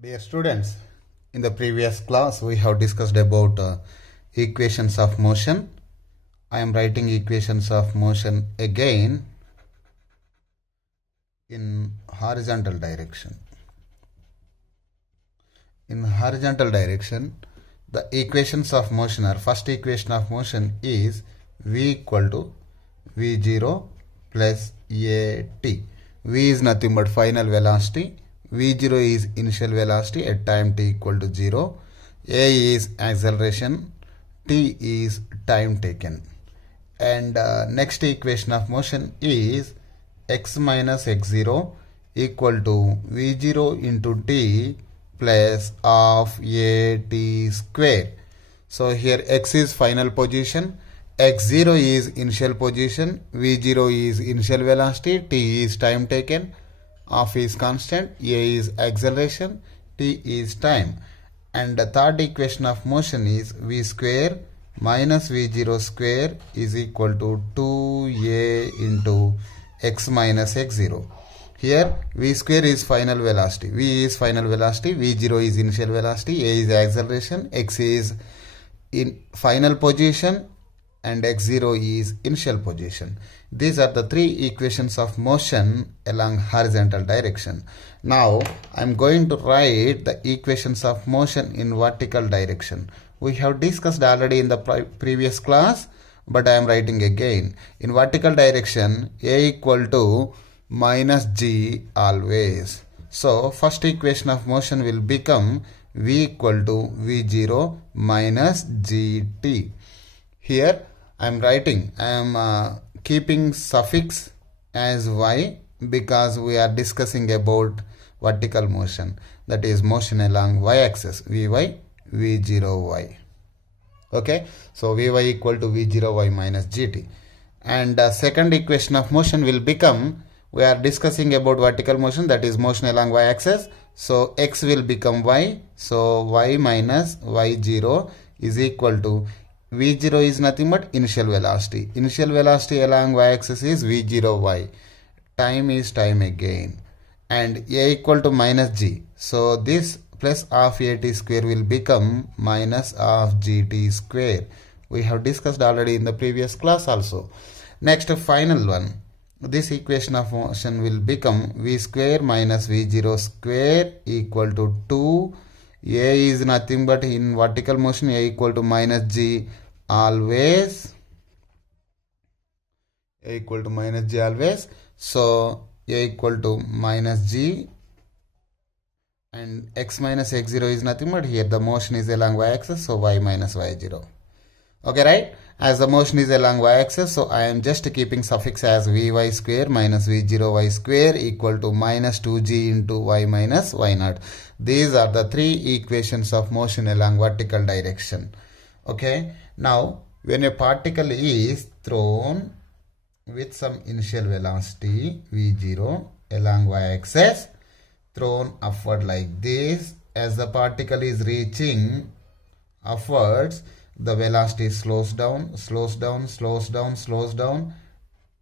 Dear students, in the previous class we have discussed about equations of motion. I am writing equations of motion again in horizontal direction. In horizontal direction, the equations of motion are, first equation of motion is V equal to V0 plus AT. V is nothing but final velocity. V0 is initial velocity at time t equal to 0. A is acceleration. T is time taken. And next equation of motion is x minus x0 equal to V0 into t plus of AT square. So here x is final position, x0 is initial position, V0 is initial velocity, t is time taken, of is constant, a is acceleration, t is time. And the third equation of motion is v square minus v0 square is equal to 2a into x minus x0. Here v square is final velocity, v is final velocity, v0 is initial velocity, a is acceleration, x is in final position and x0 is initial position. These are the three equations of motion along horizontal direction. Now I am going to write the equations of motion in vertical direction. We have discussed already in the previous class, but I am writing again. In vertical direction, a equal to minus g always. So first equation of motion will become v equal to v0 minus gt. Here I am writing, I am keeping suffix as y because we are discussing about vertical motion, that is motion along y-axis, vy, v0y. Okay, so vy equal to v0y minus gt. And second equation of motion will become, we are discussing about vertical motion, that is motion along y-axis. So x will become y, so y minus y0 is equal to v0 is nothing but initial velocity. Initial velocity along y-axis is v0y. Time is time again. And a equal to minus g. So this plus of at square will become minus of gt square. We have discussed already in the previous class also. Next, final one. This equation of motion will become v square minus v0 square equal to 2. A is nothing but in vertical motion a equal to minus g always. A equal to minus g always. So a equal to minus g and x minus x0 is nothing but here the motion is along y-axis, so y minus y0. Okay, right? As the motion is along y-axis, so I am just keeping suffix as vy square minus v0y square equal to minus 2g into y minus y0. These are the three equations of motion along vertical direction. Okay, now when a particle is thrown with some initial velocity v0 along y-axis, thrown upward like this, as the particle is reaching upwards, the velocity slows down, slows down, slows down, slows down,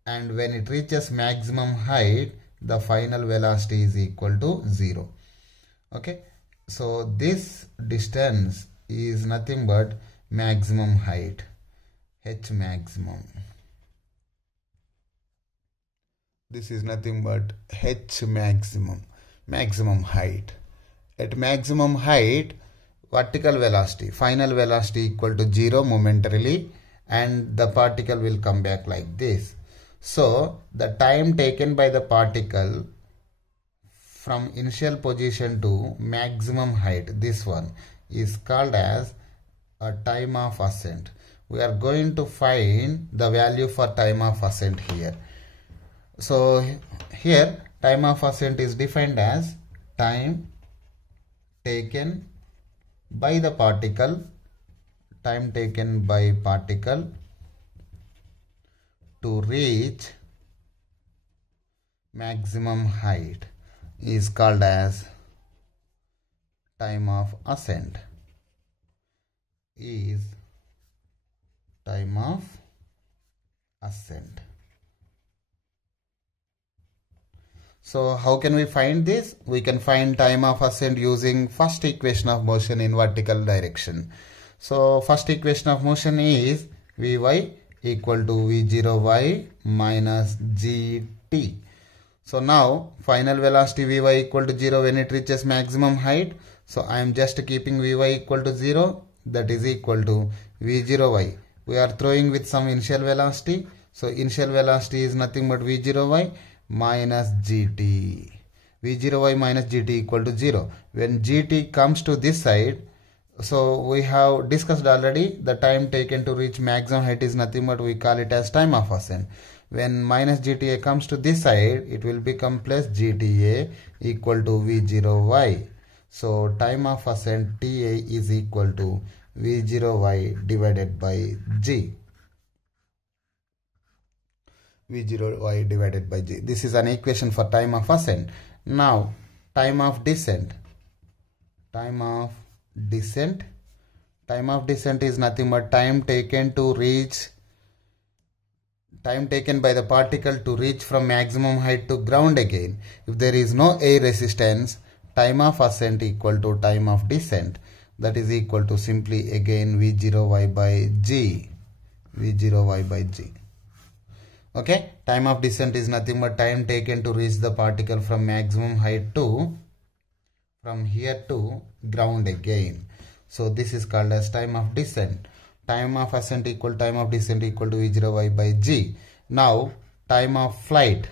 and when it reaches maximum height, the final velocity is equal to 0. Okay, so this distance is nothing but maximum height, h maximum. This is nothing but h maximum, maximum height. At maximum height, vertical velocity, final velocity equal to 0 momentarily, and the particle will come back like this. So the time taken by the particle from initial position to maximum height, this one is called as a time of ascent. We are going to find the value for time of ascent here. So here time of ascent is defined as time taken by the particle, time taken by particle to reach maximum height is called as time of ascent, is time of ascent. So how can we find this? We can find time of ascent using first equation of motion in vertical direction. So first equation of motion is Vy equal to V0y minus gt. So now final velocity Vy equal to 0 when it reaches maximum height. So I am just keeping Vy equal to 0, that is equal to V0y. We are throwing with some initial velocity. So initial velocity is nothing but V0y minus gt. V0y minus gt equal to 0. When gt comes to this side, so we have discussed already, the time taken to reach maximum height is nothing but we call it as time of ascent. When minus gta comes to this side, it will become plus gta equal to v0y. So time of ascent ta is equal to v0y divided by g. v0y divided by g. This is an equation for time of ascent. Now time of descent. Time of descent is nothing but time taken by the particle to reach from maximum height to ground again. If there is no air resistance, time of ascent equal to time of descent, that is equal to simply again v0y by g. Okay, time of descent is nothing but time taken to reach the particle from maximum height to from here to ground again. So this is called as time of descent. Time of ascent equal time of descent equal to v0y by g. Now time of flight.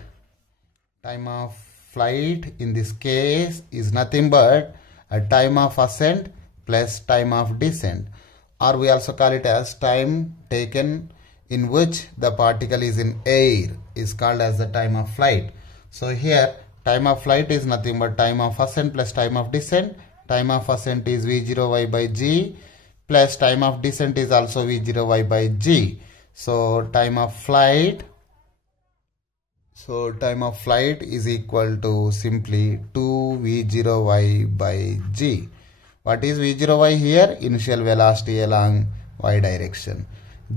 Time of flight in this case is nothing but a time of ascent plus time of descent, or we also call it as time taken in which the particle is in air is called as the time of flight. So here time of flight is nothing but time of ascent plus time of descent. Time of ascent is v0y by g plus time of descent is also v0y by g. So time of flight is equal to simply 2v0y by g. What is v0y here? Initial velocity along y direction.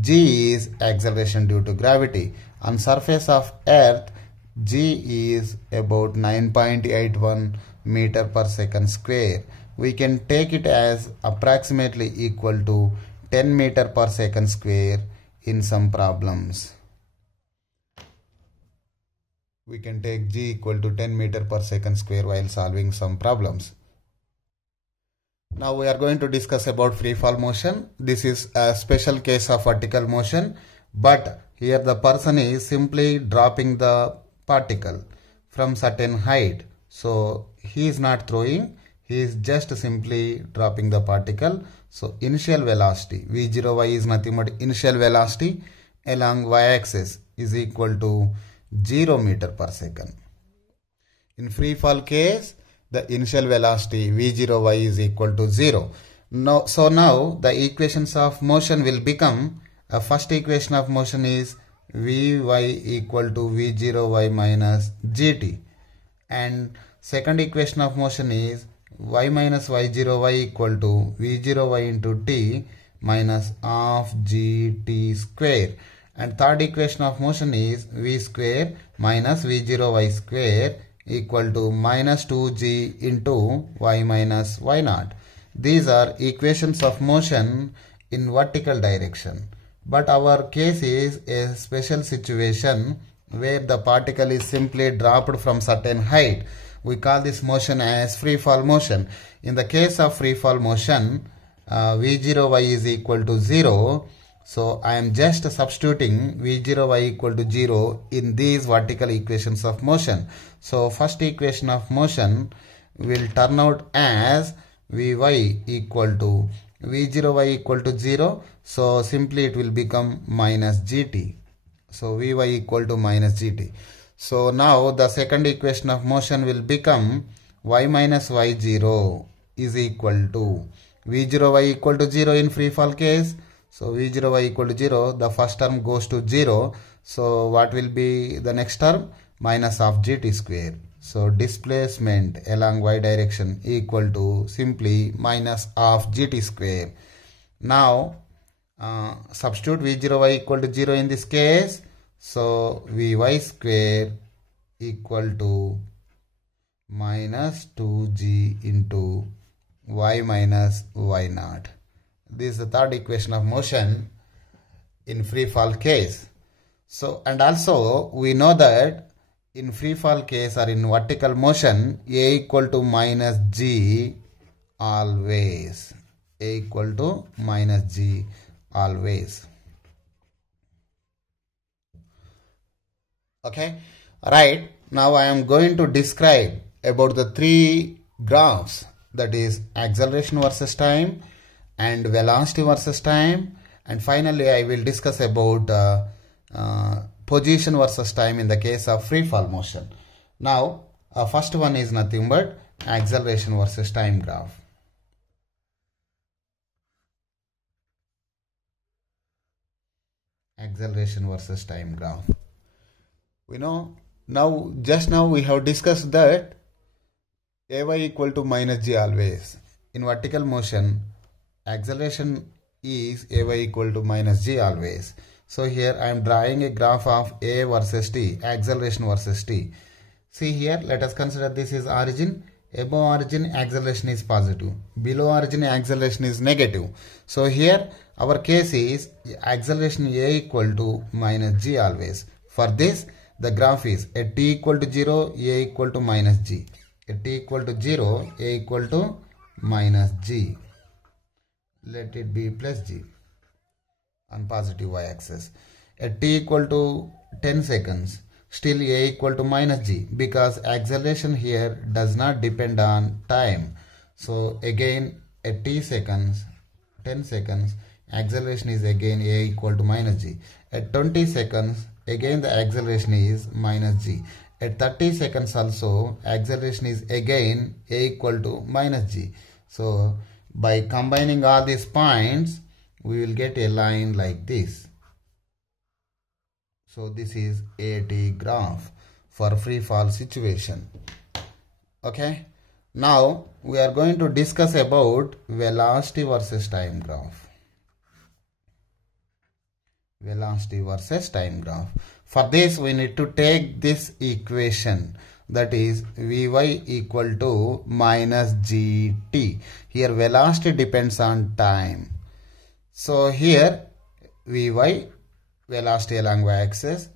G is acceleration due to gravity. On surface of earth, g is about 9.81 meter per second square. We can take it as approximately equal to 10 meter per second square in some problems. We can take g equal to 10 meter per second square while solving some problems. Now we are going to discuss about free fall motion. This is a special case of vertical motion, but here the person is simply dropping the particle from certain height. So he is not throwing, he is just simply dropping the particle. So initial velocity v0y is nothing but initial velocity along y-axis is equal to 0 meter per second. In free fall case, the initial velocity v0y is equal to 0. So now the equations of motion will become, first equation of motion is vy equal to v0y minus gt, and second equation of motion is y minus y0y equal to v0y into t minus half gt square, and third equation of motion is v square minus v0y square equal to minus 2g into y minus y naught. These are equations of motion in vertical direction. But our case is a special situation where the particle is simply dropped from certain height. We call this motion as free fall motion. In the case of free fall motion, v0y is equal to 0. So I am just substituting v0y equal to 0 in these vertical equations of motion. So first equation of motion will turn out as vy equal to v0y equal to 0. So simply it will become minus gt. So vy equal to minus gt. So now the second equation of motion will become y minus y0 is equal to v0y equal to 0 in free fall case. So v0y equal to 0, the first term goes to 0. So what will be the next term? Minus half gt square. So displacement along y direction equal to simply minus half gt square. Now substitute v0y equal to 0 in this case. So vy square equal to minus 2g into y minus y naught. This is the third equation of motion in free fall case. So, and also we know that in free fall case or in vertical motion, a equal to minus g always. A equal to minus g always. Okay, right. Now I am going to describe about the three graphs, that is acceleration versus time and velocity versus time, and finally I will discuss about position versus time in the case of free fall motion. Now first one is nothing but acceleration versus time graph. Acceleration versus time graph. We know now, just now we have discussed that ay equal to minus g always. In vertical motion, acceleration is ay equal to minus g always. So here I am drawing a graph of a versus t, acceleration versus t. See here, let us consider this is origin. Above origin, acceleration is positive. Below origin, acceleration is negative. So here our case is acceleration a equal to minus g always. For this, the graph is at t equal to 0, a equal to minus g. At t equal to 0, a equal to minus g. Let it be plus g on positive y-axis. At t equal to 10 seconds, still a equal to minus g, because acceleration here does not depend on time. So again at t seconds, 10 seconds, acceleration is again a equal to minus g. At 20 seconds, again the acceleration is minus g. At 30 seconds also, acceleration is again a equal to minus g. So by combining all these points, we will get a line like this. So this is AT graph for free fall situation. Okay. Now we are going to discuss about velocity versus time graph. Velocity versus time graph. For this we need to take this equation, that is Vy equal to minus gt. Here velocity depends on time. So here Vy, velocity along y-axis,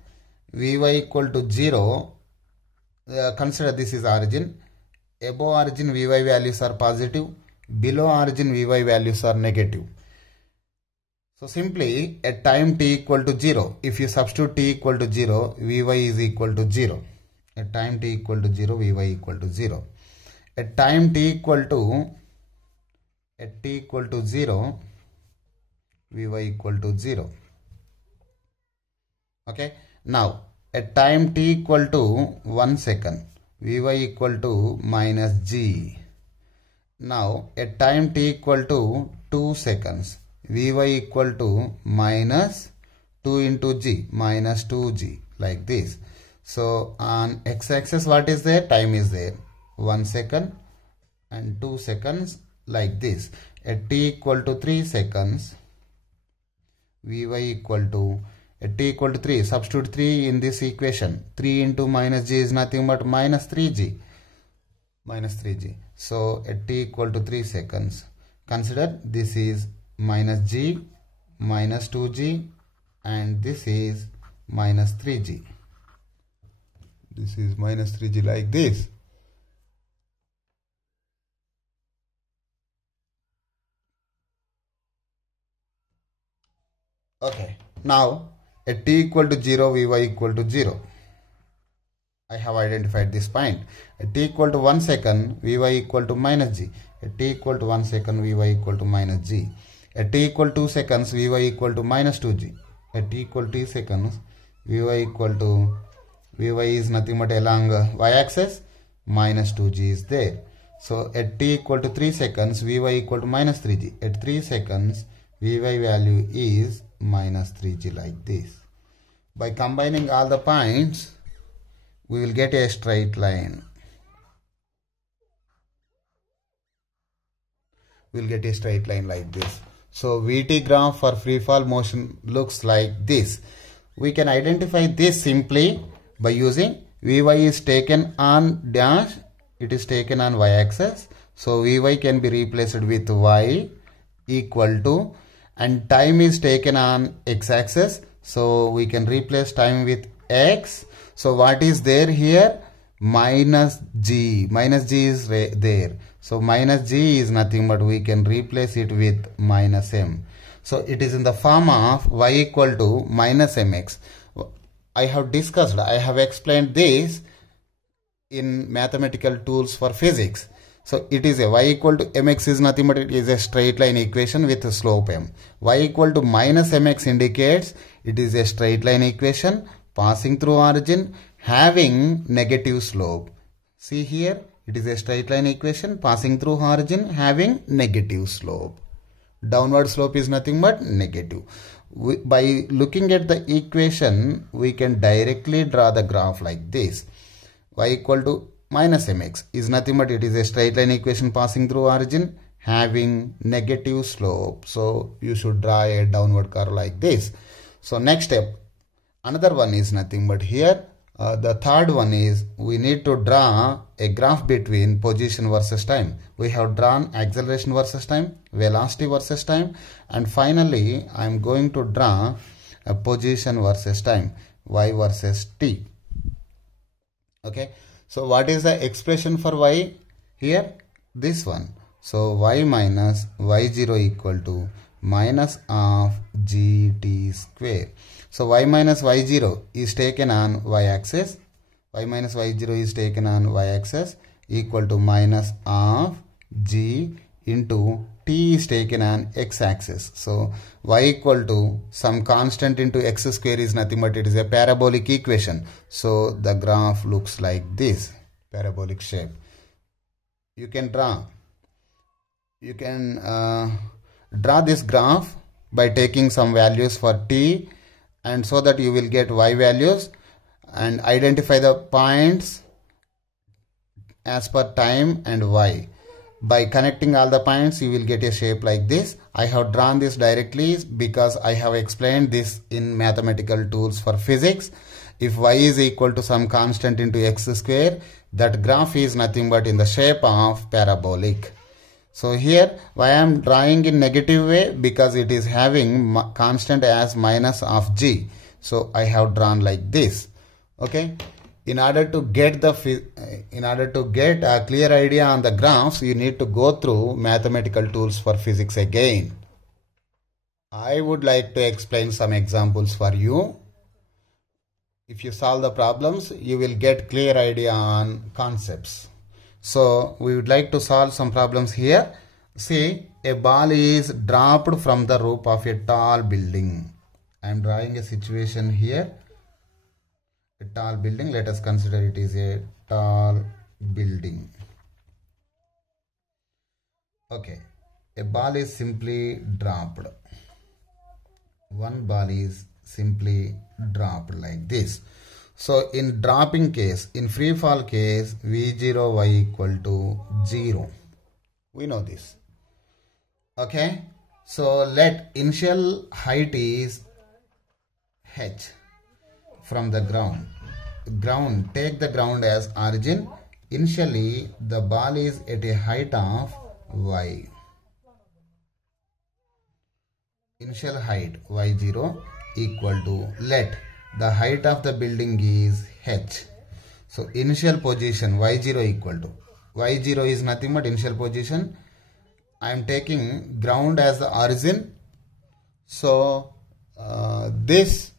Vy equal to 0. Consider this is origin. Above origin Vy values are positive. Below origin Vy values are negative. So simply at time t equal to 0, if you substitute t equal to 0, Vy is equal to 0. At time t equal to 0, Vy equal to 0. At time t equal to 0, Vy equal to 0. Okay. Now at time t equal to 1 second, Vy equal to minus g. Now at time t equal to 2 seconds, Vy equal to minus 2 into g, minus 2g, like this. So on x-axis what is there? Time is there. 1 second and 2 seconds, like this. At t equal to 3 seconds, Vy equal to, at t equal to 3, substitute 3 in this equation. 3 into minus g is nothing but minus 3g. Minus 3g. So at t equal to 3 seconds, consider this is minus g, minus 2g, and this is minus 3g. This is minus 3g, like this. Okay. Now at t equal to 0, Vy equal to 0. I have identified this point. At t equal to 1 second, Vy equal to minus g. At t equal to 1 second, Vy equal to minus g. At t equal to 2 seconds, Vy equal to minus 2g. At t equal to 2 seconds, Vy equal to, Vy is nothing but along y-axis, minus 2g is there. So at t equal to 3 seconds, Vy equal to minus 3g. At 3 seconds, Vy value is minus 3g, like this. By combining all the points, we will get a straight line. We will get a straight line like this. So Vt graph for free fall motion looks like this. We can identify this simply by using Vy is taken on dash it is taken on y-axis. So Vy can be replaced with y equal to, and time is taken on x-axis. So we can replace time with x. So what is there here? Minus g. Minus g is there. So minus g is nothing but we can replace it with minus m. So it is in the form of y equal to minus mx. I have discussed, I have explained this in mathematical tools for physics. So it is a y equal to mx is nothing but it is a straight line equation with a slope m. Y equal to minus mx indicates it is a straight line equation passing through origin having negative slope. See here, it is a straight line equation passing through origin having negative slope. Downward slope is nothing but negative. By looking at the equation, we can directly draw the graph like this. Y equal to minus mx is nothing but it is a straight line equation passing through origin having negative slope. So you should draw a downward curve like this. So next step, another one is nothing but here. The third one is we need to draw a graph between position versus time. We have drawn acceleration versus time, velocity versus time, and finally I am going to draw a position versus time, y versus t. Okay, so what is the expression for y here? This one. So y minus y0 equal to minus of gt square. So y minus y0 is taken on y-axis. Y minus y0 is taken on y-axis equal to minus of g into t is taken on x-axis. So y equal to some constant into x square is nothing but it is a parabolic equation. So the graph looks like this, parabolic shape. You can draw this graph by taking some values for t, and so that you will get y values and identify the points as per time and y. By connecting all the points, you will get a shape like this. I have drawn this directly because I have explained this in mathematical tools for physics. If y is equal to some constant into x square, that graph is nothing but in the shape of parabolic. So here why I am drawing in negative way, because it is having constant as minus of g. So I have drawn like this. Okay. In order to get a clear idea on the graphs, you need to go through mathematical tools for physics again. I would like to explain some examples for you. If you solve the problems, you will get clear idea on concepts. So we would like to solve some problems here. See, a ball is dropped from the roof of a tall building. I am drawing a situation here. A tall building. Let us consider it is a tall building. Okay. A ball is simply dropped. One ball is simply dropped like this. So in dropping case, in free fall case, V0 y equal to 0. We know this. Okay. So let initial height is h from the ground. Take the ground as origin. Initially the ball is at a height of y. Initial height y0 equal to, let the height of the building is h. So initial position y0 equal to, y0 is nothing but initial position. I am taking ground as the origin. So this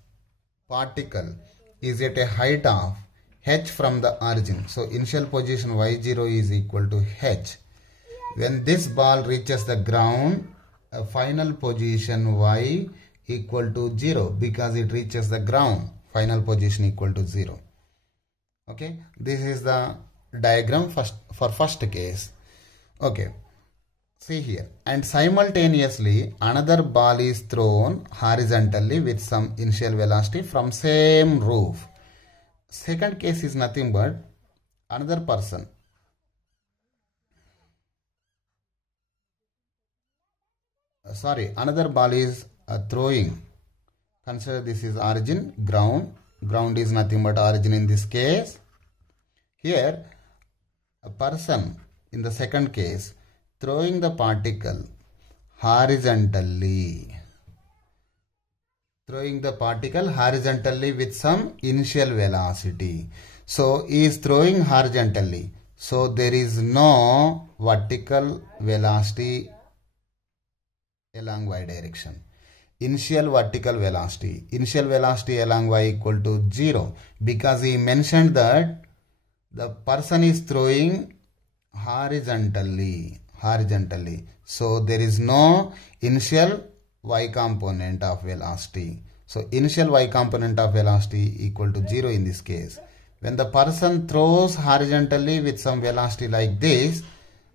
particle is at a height of h from the origin. So initial position y0 is equal to h. When this ball reaches the ground, a final position y equal to 0, because it reaches the ground. Final position equal to 0. Okay, this is the diagram for first case. Okay, see here, and simultaneously another ball is thrown horizontally with some initial velocity from same roof. Second case is nothing but another person. Another ball is throwing. Consider this is origin, ground. Ground is nothing but origin in this case. Here, a person in the second case throwing the particle horizontally with some initial velocity. So he is throwing horizontally, so there is no vertical velocity along y direction. Initial velocity along y equal to 0, because he mentioned that the person is throwing horizontally. So there is no initial y component of velocity. So initial y component of velocity equal to 0 in this case. When the person throws horizontally with some velocity like this,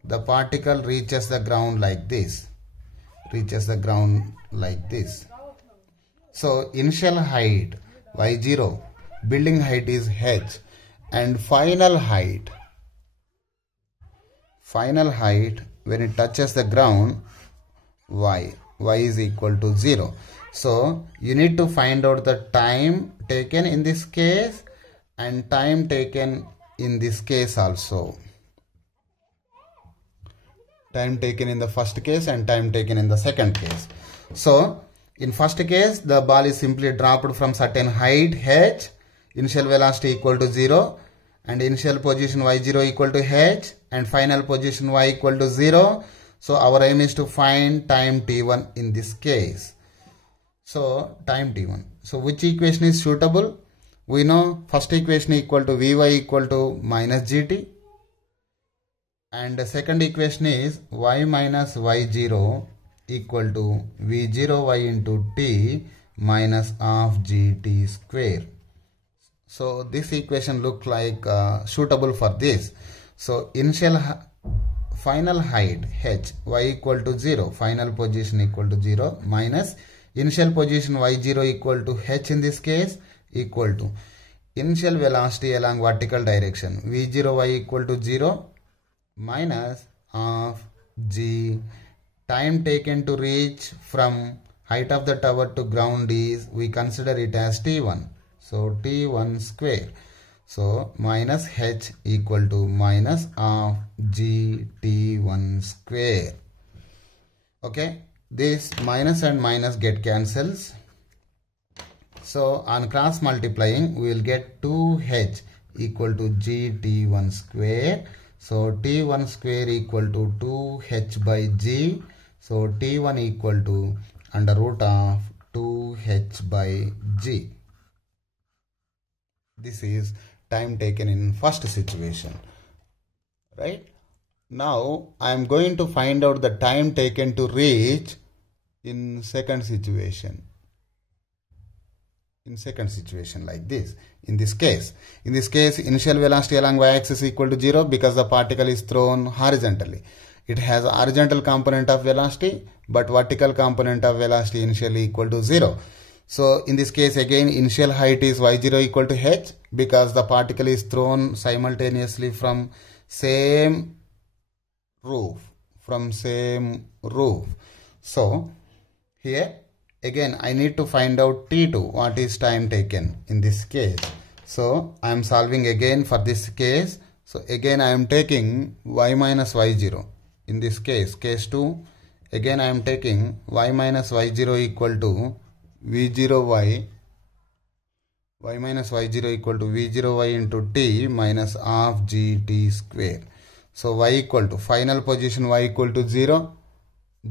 the particle reaches the ground like this. So initial height y0, building height is h, and final height when it touches the ground y is equal to 0. So you need to find out the time taken in this case and time taken in this case also. Time taken in the first case and time taken in the second case. So in first case, the ball is simply dropped from certain height h, initial velocity equal to 0, and initial position y0 equal to h, and final position y equal to 0. So our aim is to find time t1 in this case. So time t1. So which equation is suitable? We know first equation equal to vy equal to minus gt, and the second equation is y minus y0 equal to v0y into t minus half gt square. So this equation look like suitable for this. So final height h, y equal to 0, final position equal to 0, minus initial position y0 equal to h in this case, equal to initial velocity along vertical direction v0y equal to 0 minus half g. Time taken to reach from height of the tower to ground is, we consider it as t1. So t1 square. So minus h equal to minus half g t1 square. Okay, this minus and minus get cancels. So on cross multiplying, we will get 2h equal to g t1 square. So t1 square equal to 2h by g. So t1 equal to under root of 2h by g. This is time taken in first situation. Right? Now I am going to find out the time taken to reach in second situation. Like this. In this case, initial velocity along y-axis equal to 0 because the particle is thrown horizontally. It has a horizontal component of velocity, but vertical component of velocity initially equal to 0. So in this case again, initial height is y0 equal to h because the particle is thrown simultaneously from same roof. So here again I need to find out t2, what is time taken in this case. So I am solving again for this case. So again I am taking y minus y0. In this case, case 2, again I am taking y minus y0 equal to v0y, y minus y0 equal to v0y into t minus half gt square. So y equal to, final position y equal to 0,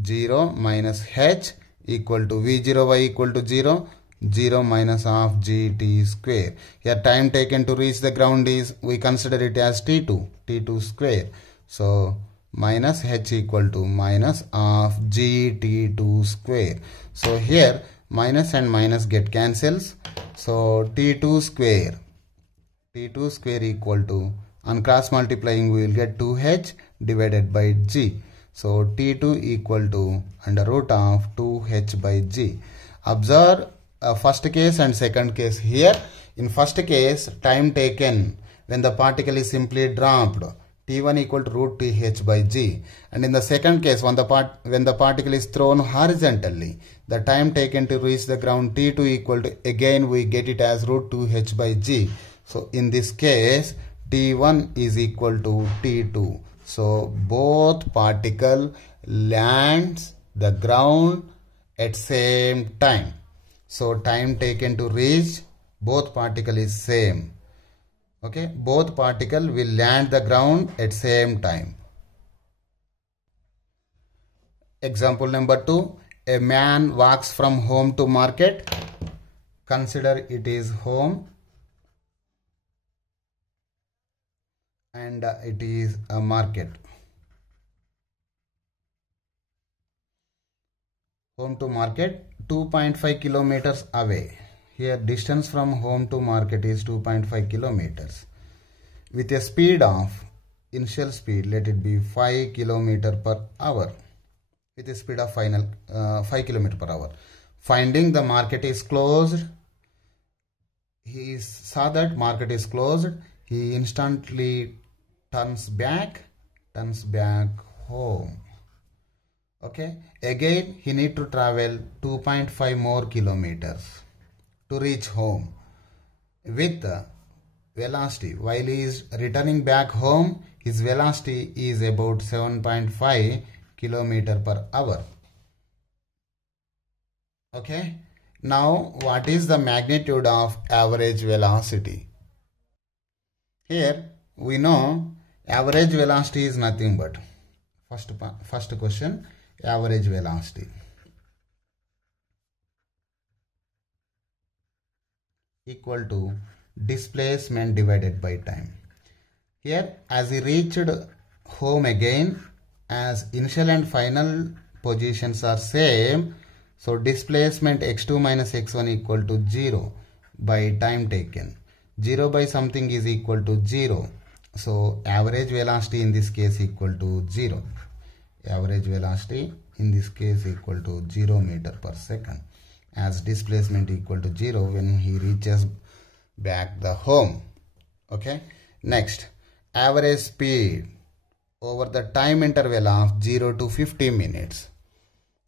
0 minus h equal to v0y equal to 0, 0 minus half gt square. Here time taken to reach the ground is, we consider it as t2 square. So minus h equal to minus half gt2 square. So here minus and minus get cancels. So t2 square equal to, on cross multiplying we will get 2h divided by g. So t2 equal to under root of 2h by g. Observe first case and second case. Here in first case, time taken when the particle is simply dropped, t1 equal to root th by g, and in the second case when the particle is thrown horizontally, the time taken to reach the ground t2 equal to, again we get it as root 2h by g. So in this case T1 is equal to T2. So both particle lands the ground at same time. So time taken to reach both particle is same. Okay, both particle will land the ground at same time. Example number 2. A man walks from home to market. Consider it is home and it is a market. Home to market 2.5 kilometers away. Here distance from home to market is 2.5 kilometers. With a speed of, initial speed, let it be 5 kilometer per hour. With a speed of 5 kilometer per hour. Finding the market is closed. He saw that market is closed. He instantly turns back home. Okay. Again, he need to travel 2.5 more kilometers to reach home with velocity. While he is returning back home, his velocity is about 7.5 kilometer per hour. Okay. Now, what is the magnitude of average velocity? Here, we know average velocity is nothing but, first question, average velocity equal to displacement divided by time. Here, as he reached home again, as initial and final positions are same, so displacement x2 minus x1 equal to 0 by time taken. 0 by something is equal to 0. So average velocity in this case equal to 0. Average velocity in this case equal to 0 meter per second, as displacement equal to 0 when he reaches back the home. Okay. Next, average speed over the time interval of 0 to 50 minutes.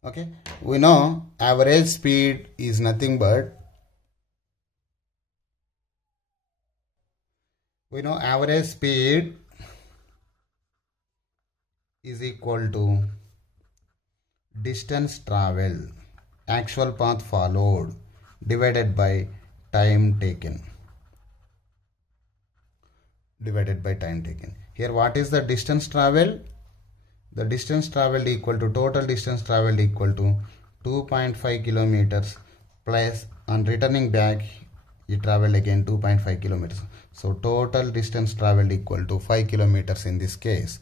Okay. We know average speed is nothing but, average speed is equal to distance traveled, actual path followed, divided by time taken. Here, what is the distance traveled? The distance traveled equal to total distance traveled equal to 2.5 kilometers plus on returning back he traveled again 2.5 kilometers. So total distance traveled equal to 5 kilometers in this case.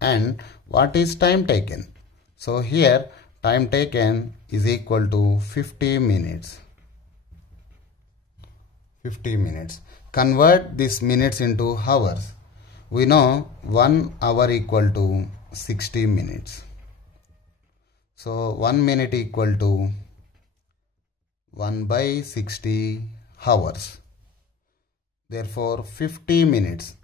And what is time taken? So here time taken is equal to 50 minutes. 50 minutes. Convert these minutes into hours. We know 1 hour equal to 60 minutes. So 1 minute equal to 1 by 60 hours. Therefore 50 minutes.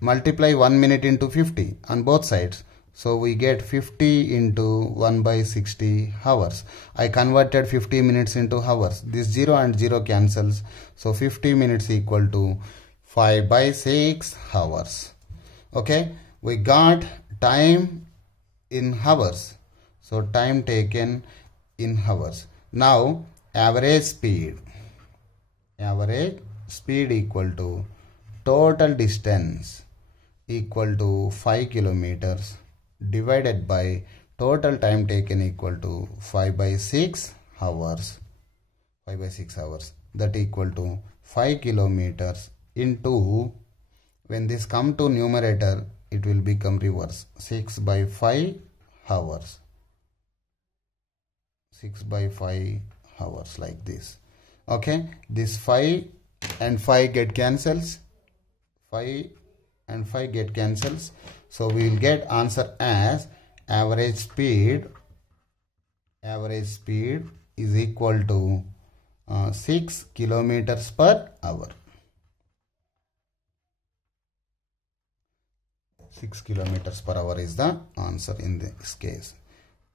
Multiply 1 minute into 50 on both sides. So we get 50 into 1 by 60 hours. I converted 50 minutes into hours. This 0 and 0 cancels. So 50 minutes equal to 5 by 6 hours. Okay. We got time in hours. So time taken in hours. Now average speed. Average speed equal to total distance equal to 5 kilometers divided by total time taken equal to 5 by 6 hours. 5 by 6 hours. That equal to 5 kilometers into, when this come to numerator, it will become reverse. 6 by 5 hours. 6 by 5 hours like this. Okay. This 5 and 5 get cancels. 5 and 5 get cancels. So we will get answer as average speed is equal to 6 kilometers per hour. 6 kilometers per hour is the answer in this case.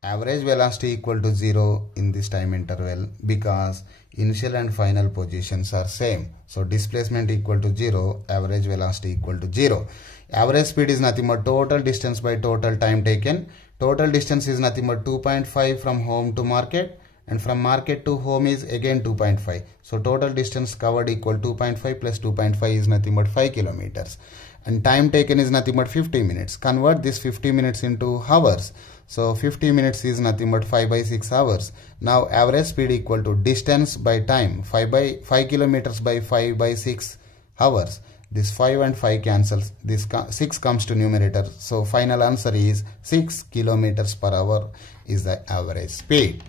average velocity equal to 0 in this time interval because initial and final positions are same. So displacement equal to 0, average velocity equal to 0. Average speed is nothing but total distance by total time taken. Total distance is nothing but 2.5 from home to market, and from market to home is again 2.5. So total distance covered equal 2.5 plus 2.5 is nothing but 5 kilometers. And time taken is nothing but 50 minutes. Convert this 50 minutes into hours. So 50 minutes is nothing but 5 by 6 hours. Now average speed equal to distance by time, 5 kilometers by 5 by 6 hours. This 5 and 5 cancels. This 6 comes to numerator. So final answer is 6 kilometers per hour is the average speed.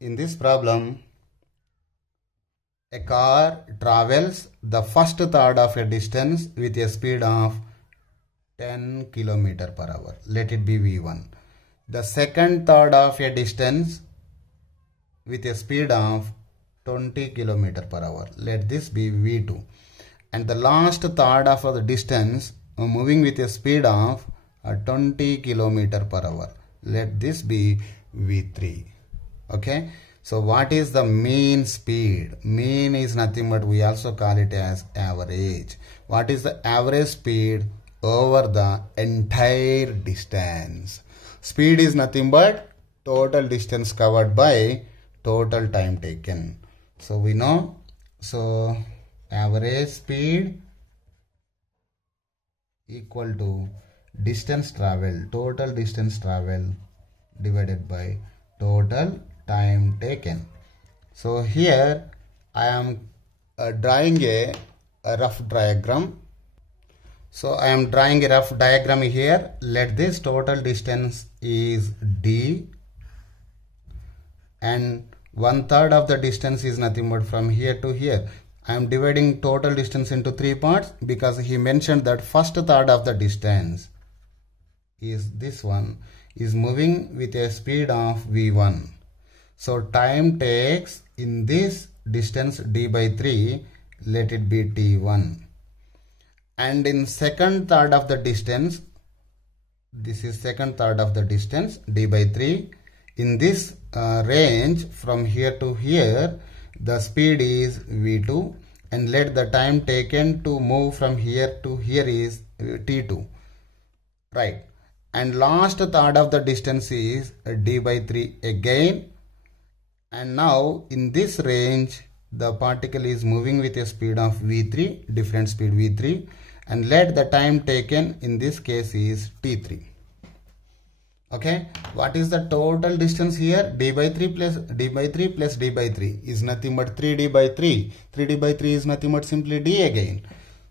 In this problem, a car travels the first third of a distance with a speed of 10 km per hour. Let it be V1. The second third of a distance with a speed of 20 km per hour. Let this be V2. And the last third of the distance moving with a speed of 20 km per hour. Let this be V3. Okay. So what is the mean speed? Mean is nothing but we also call it as average. What is the average speed over the entire distance? Speed is nothing but total distance covered by total time taken. So we know, so average speed equal to distance traveled, total distance traveled divided by total time taken. So here I am drawing a rough diagram. So I am drawing a rough diagram here. Let this total distance is D, and 1/3 of the distance is nothing but from here to here. I am dividing total distance into 3 parts because he mentioned that first third of the distance is this one is moving with a speed of V1. So time takes in this distance D by 3, let it be T1. And in second third of the distance, this is second third of the distance D by 3. In this range from here to here, the speed is V2, and let the time taken to move from here to here is T2. Right. And last third of the distance is D by 3 again. And now in this range, the particle is moving with a speed of V3, different speed V3, and let the time taken in this case is T3. Okay, what is the total distance here? D by 3 plus D by 3 plus D by 3 is nothing but 3D by 3. 3D by 3 is nothing but simply D again.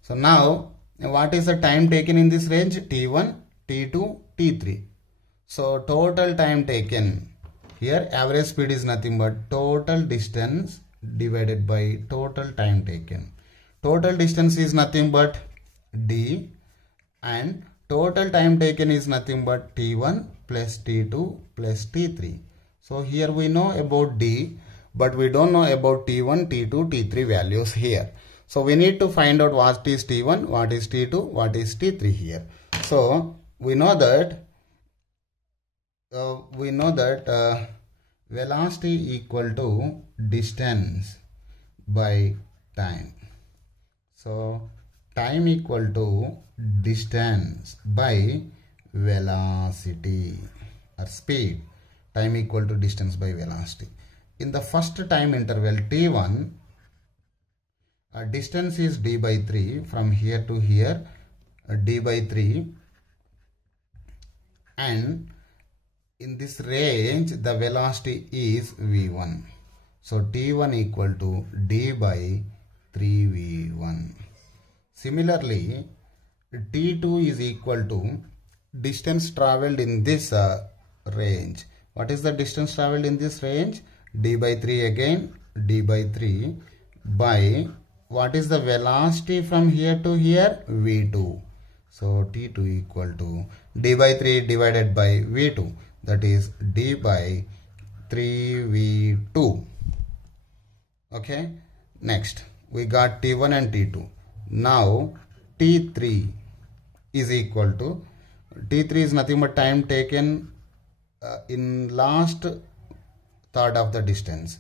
So now, what is the time taken in this range? T1, T2, T3. So total time taken. Here average speed is nothing but total distance divided by total time taken. Total distance is nothing but D, and total time taken is nothing but T1 plus T2 plus T3. So here we know about D, but we don't know about T1, T2, T3 values here. So we need to find out what is T1, what is T2, what is T3 here. So we know that velocity equal to distance by time. So time equal to distance by velocity or speed. Time equal to distance by velocity. In the first time interval T1, distance is D by 3 from here to here, D by 3, and in this range the velocity is V1. So T1 equal to D by 3V1. Similarly, T2 is equal to distance traveled in this range. What is the distance traveled in this range? D by 3 again, D by 3 by what is the velocity from here to here? V2. So T2 equal to D by 3 divided by V2, that is D by 3V2. Okay. Next we got T1 and T2. Now T3 is equal to T3 is nothing but time taken in last third of the distance.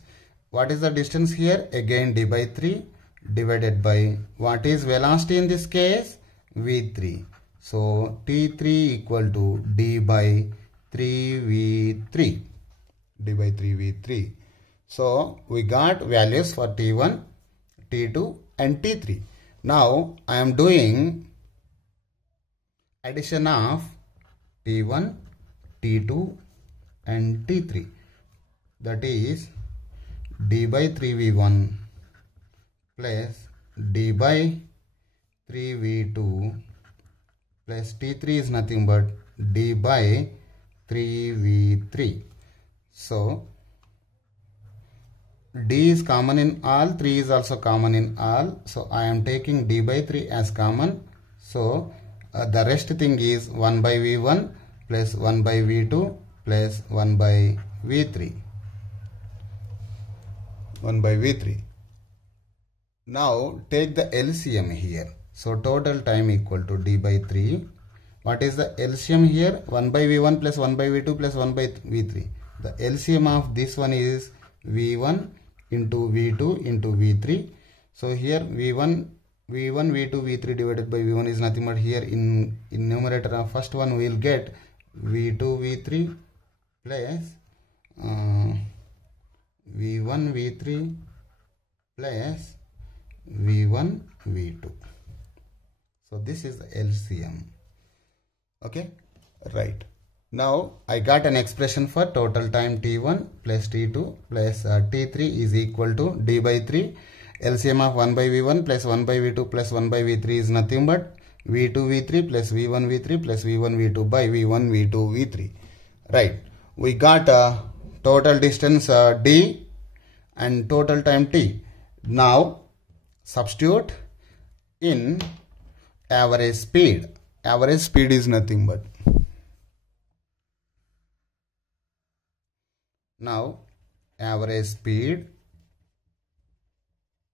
What is the distance here? Again d by 3 divided by what is velocity in this case? V3. So T3 equal to d by 3v3. d by 3v3. So we got values for T1, T2 and T3. Now I am doing addition of T1, T2 and T3. That is d by 3v1 plus d by 3v2 plus T3 is nothing but d by 3v3. So d is common in all, 3 is also common in all. So I am taking d by 3 as common. So the rest thing is 1 by v1 plus 1 by v2 plus 1 by v3. 1 by v3. Now take the LCM here. So total time equal to d by 3. What is the LCM here? 1 by v1 plus 1 by v2 plus 1 by v3. The LCM of this one is v1 into v2 into v3. So here v1, v2, v3 divided by v1 is nothing but here in numerator of first one we will get v2, v3 plus v1, v3 plus v1, v2. So this is the LCM. Okay, right. Now I got an expression for total time T1 plus T2 plus T3 is equal to d by 3. LCM of 1 by v1 plus 1 by v2 plus 1 by v3 is nothing but v2 v3 plus v1 v3 plus v1 v2 by v1 v2 v3. Right. We got total distance d and total time t. Now substitute in average speed. Average speed is nothing but, now average speed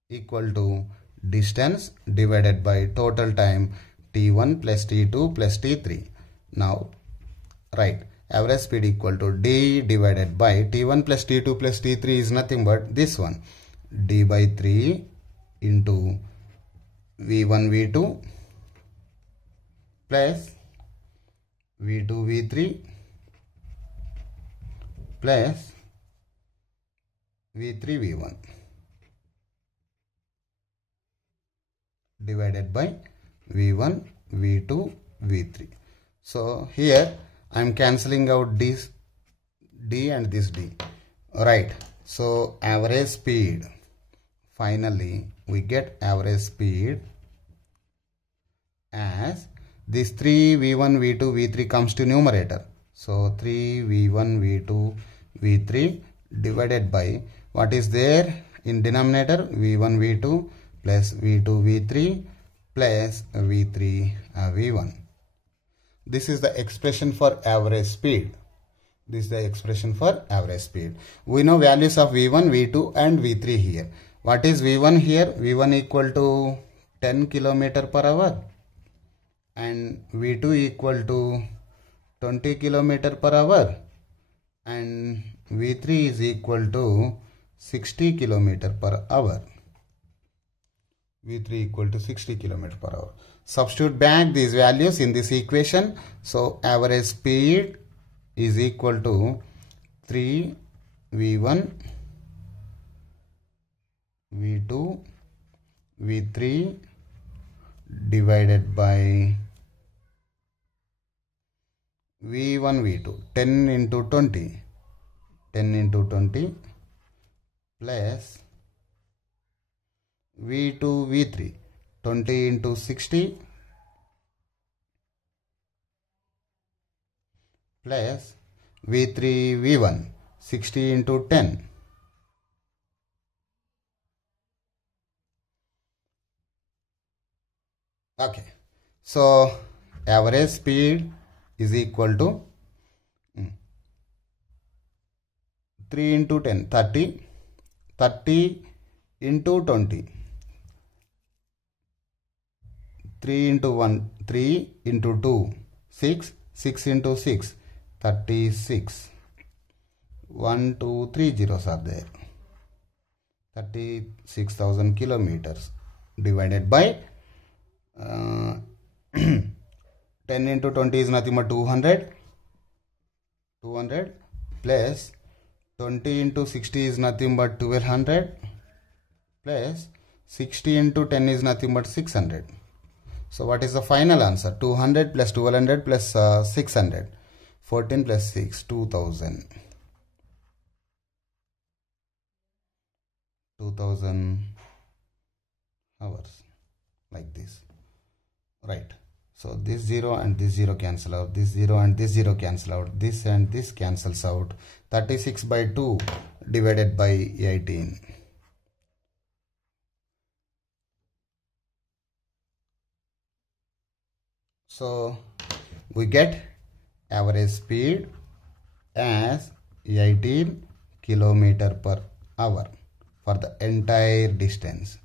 equal to distance divided by total time T1 plus T2 plus T3. Now right, average speed equal to d divided by T1 plus T2 plus T3 is nothing but this one, d by 3 into v1 v2 plus v2 v3 plus v3 v1 divided by v1 v2 v3. So here I am cancelling out this d and this d. Right. So average speed, finally we get average speed as this 3 v1 v2 v3 comes to numerator. So 3 v1 v2 v3 divided by what is there in denominator, v1 v2 plus v2 v3 plus v3 v1. This is the expression for average speed. This is the expression for average speed. We know values of v1, v2 and v3 here. What is v1 here? v1 equal to 10 km per hour and v2 equal to 20 km per hour and v3 is equal to 60 km per hour. v3 equal to 60 km per hour. Substitute back these values in this equation. So average speed is equal to 3 v1 v2 v3 divided by v1 v2, 10 into 20 plus v2 v3, 20 into 60 plus v3 v1, 60 into 10 okay. So average speed is equal to 3 into 10, 30, 30 into 20, 3 into 1, 3 into 2, 6, 6 into 6, 36. 1, 2, 3 zeros are there. 36,000 kilometers divided by 10 into 20 is nothing but 200. 200 plus 20 into 60 is nothing but 1200 plus 60 into 10 is nothing but 600. So what is the final answer? 200 plus 1200 plus 600. 14 plus 6, 2000. 2000 hours, like this, right? So this 0 and this 0 cancel out, this 0 and this 0 cancel out, this and this cancels out. 36 by 2 divided by 18. So we get average speed as 18 kilometer per hour for the entire distance.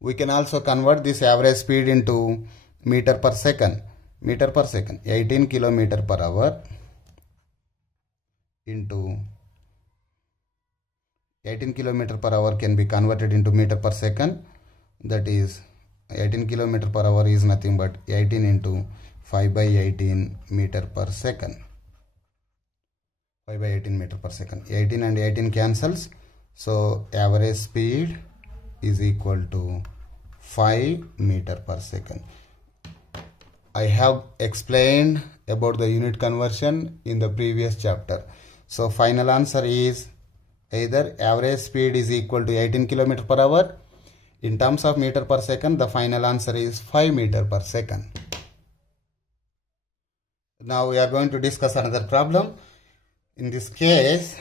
We can also convert this average speed into meter per second. Meter per second, 18 kilometer per hour into 18 kilometer per hour can be converted into meter per second. That is 18 kilometer per hour is nothing but 18 into 5 by 18 meter per second. 5 by 18 meter per second. 18 and 18 cancels. So average speed is equal to 5 meter per second. I have explained about the unit conversion in the previous chapter. So final answer is either average speed is equal to 18 km per hour. In terms of meter per second, the final answer is 5 meter per second. Now we are going to discuss another problem. In this case,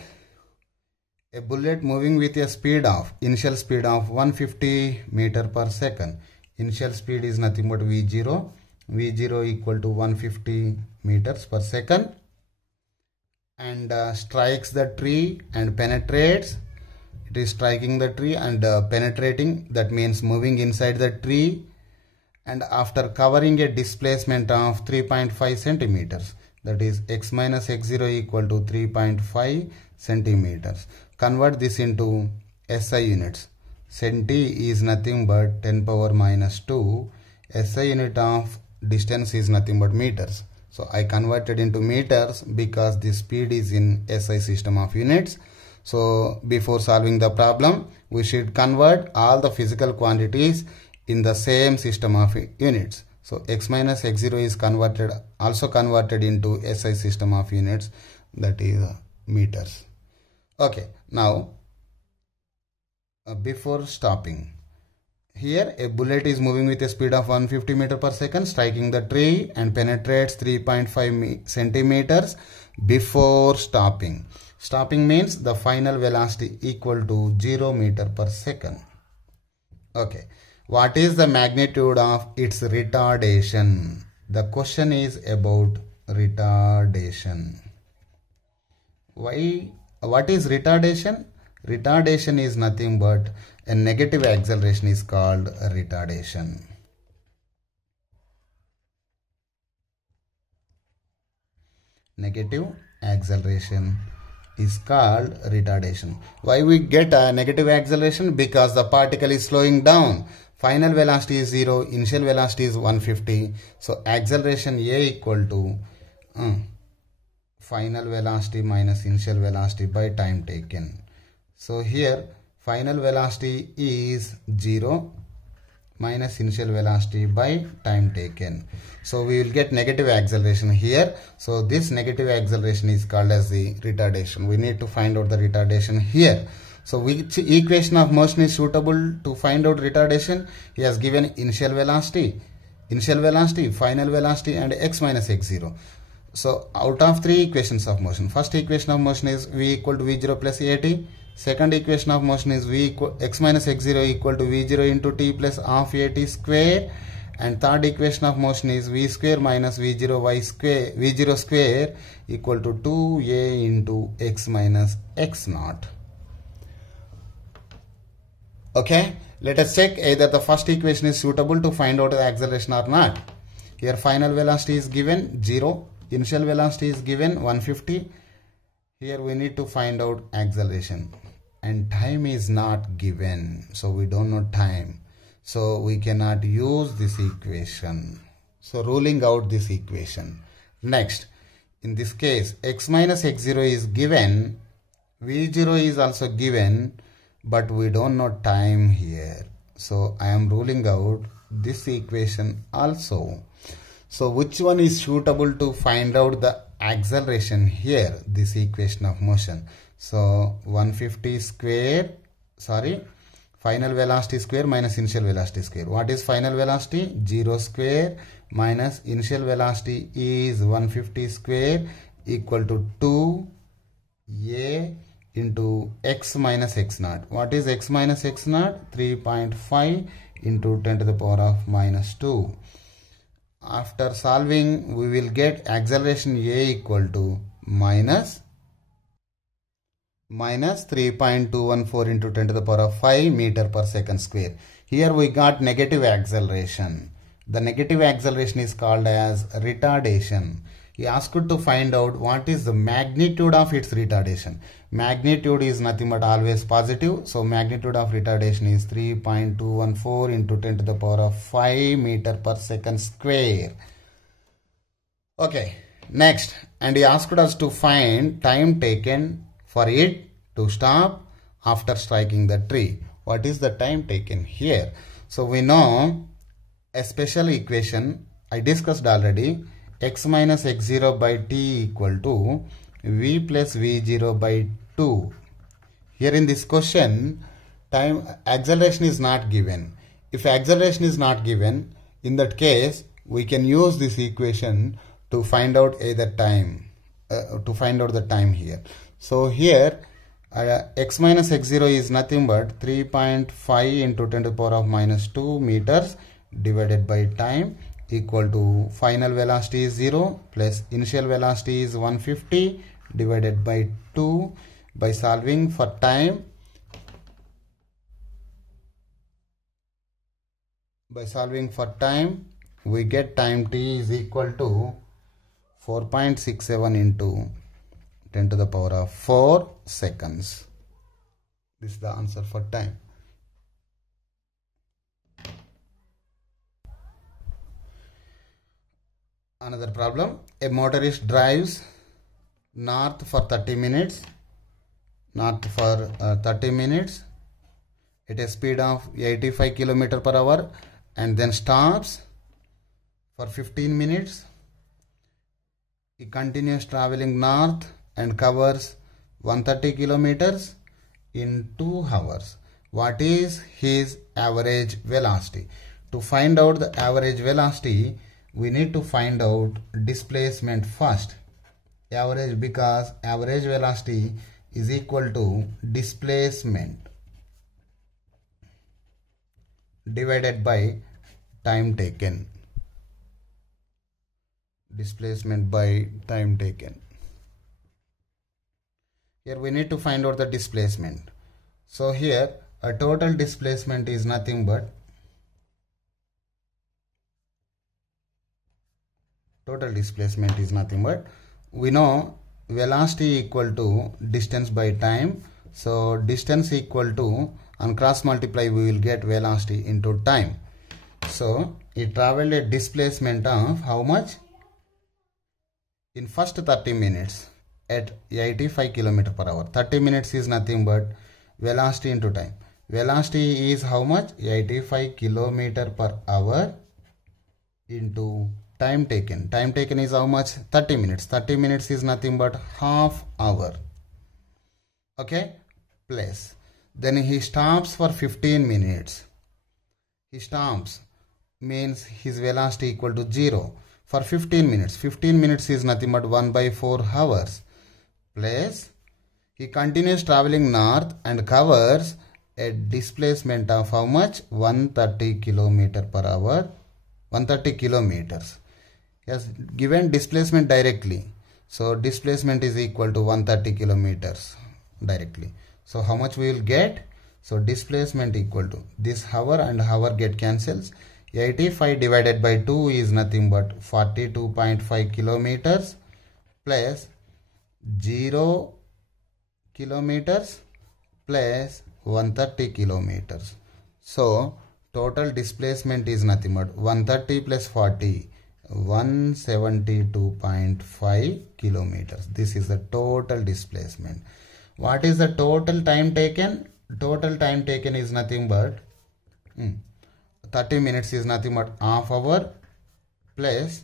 a bullet moving with a speed of, initial speed of 150 meter per second. Initial speed is nothing but V0. V0 equal to 150 meters per second. And strikes the tree and penetrates. It is striking the tree and penetrating. That means moving inside the tree. And after covering a displacement of 3.5 centimeters. That is x minus x0 equal to 3.5 centimeters. Convert this into SI units. Centi is nothing but 10 power minus 2. SI unit of distance is nothing but meters. So I converted into meters because the speed is in SI system of units. So before solving the problem, we should convert all the physical quantities in the same system of units. So x minus x0 is also converted into SI system of units, that is meters. Okay, now before stopping, here a bullet is moving with a speed of 150 meter per second, striking the tree and penetrates 3.5 centimeters before stopping. Stopping means the final velocity equal to 0 meter per second. Okay. What is the magnitude of its retardation? The question is about retardation. Why? What is retardation? Retardation is nothing but a negative acceleration is called retardation. Negative acceleration is called retardation. Why we get a negative acceleration? Because the particle is slowing down. Final velocity is 0, initial velocity is 150. So acceleration A equal to final velocity minus initial velocity by time taken. So here final velocity is 0 minus initial velocity by time taken. So we will get negative acceleration here. So this negative acceleration is called as the retardation. We need to find out the retardation here. So which equation of motion is suitable to find out retardation? He has given initial velocity, final velocity and x minus x0. So out of three equations of motion, first equation of motion is v equal to v0 plus at. Second equation of motion is x minus x0 equal to v0 into t plus half at square. And third equation of motion is v square minus v0 square equal to 2a into x minus x naught. Okay, let us check either the first equation is suitable to find out the acceleration or not. Here final velocity is given 0, Initial velocity is given 150. Here we need to find out acceleration, and time is not given, so we don't know time, so we cannot use this equation. So ruling out this equation. Next, in this case, x minus x0 is given, v0 is also given, but we don't know time here. So I am ruling out this equation also. So which one is suitable to find out the acceleration here? This equation of motion. So 150 square, final velocity square minus initial velocity square. What is final velocity? 0 square minus initial velocity is 150 square equal to 2a into x minus x naught. What is x minus x naught? 3.5 into 10 to the power of minus 2. After solving, we will get acceleration a equal to minus 3.214 into 10 to the power of 5 meter per second square. Here we got negative acceleration. The negative acceleration is called as retardation. He asked to find out what is the magnitude of its retardation. Magnitude is nothing but always positive. So magnitude of retardation is 3.214 into 10 to the power of 5 meter per second square. Okay, next, and he asked us to find time taken for it to stop after striking the tree. What is the time taken here? So we know a special equation I discussed already. X minus x0 by t equal to v plus v0 by 2. Here in this question, time acceleration is not given. If acceleration is not given, in that case we can use this equation to find out either time, to find out the time here. So here x minus x0 is nothing but 3.5 into 10 to the power of minus 2 meters divided by time equal to final velocity is 0 plus initial velocity is 150 divided by 2. By solving for time, we get time t is equal to 4.67 into 10 to the power of 4 seconds. This is the answer for time. Another problem. A motorist drives north for 30 minutes at a speed of 85 km per hour and then stops for 15 minutes. He continues traveling north and covers 130 kilometers in 2 hours. What is his average velocity? To find out the average velocity, we need to find out displacement first. Average, because average velocity is equal to displacement divided by time taken. Displacement by time taken. Here we need to find out the displacement. So here a total displacement is nothing but we know velocity equal to distance by time. So distance equal to, on cross multiply we will get velocity into time. So it traveled a displacement of how much? In first 30 minutes at 85 km per hour. 30 minutes is nothing but velocity into time. Velocity is how much? 85 km per hour into time taken. Time taken is how much? 30 minutes. 30 minutes is nothing but half hour. Okay? Plus. Then he stops for 15 minutes. He stops means his velocity equal to 0 for 15 minutes. 15 minutes is nothing but 1 by 4 hours. Plus he continues traveling north and covers a displacement of how much? 130 km per hour. 130 kilometers. Yes, given displacement directly. So displacement is equal to 130 kilometers directly. So how much we will get? So displacement equal to this hour and hour get cancels. 85 divided by 2 is nothing but 42.5 kilometers plus 0 kilometers plus 130 kilometers. So total displacement is nothing but 130 plus 40, 172.5 kilometers. This is the total displacement. What is the total time taken? Total time taken is nothing but 30 minutes is nothing but half hour plus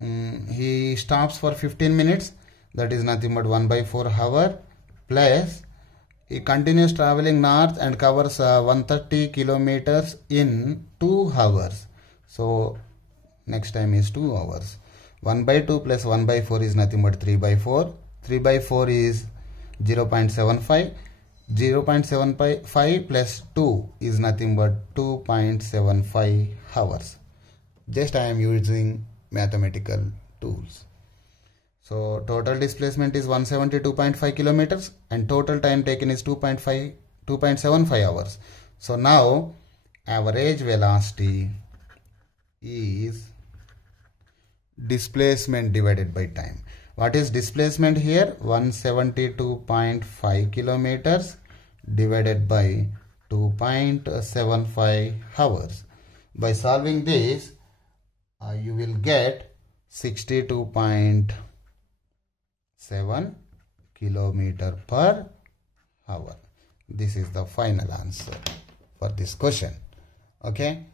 he stops for 15 minutes, that is nothing but 1/4 hour, plus he continues traveling north and covers 130 kilometers in 2 hours. So next time is 2 hours. 1/2 plus 1/4 is nothing but 3/4. 3/4 is 0.75. 0.75 plus 2 is nothing but 2.75 hours. Just I am using mathematical tools. So total displacement is 172.5 kilometers and total time taken is 2.75 hours. So now average velocity is displacement divided by time. What is displacement here? 172.5 kilometers divided by 2.75 hours. By solving this, you will get 62.7 kilometer per hour. This is the final answer for this question. Okay.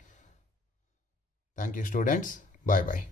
Thank you, students. Bye bye.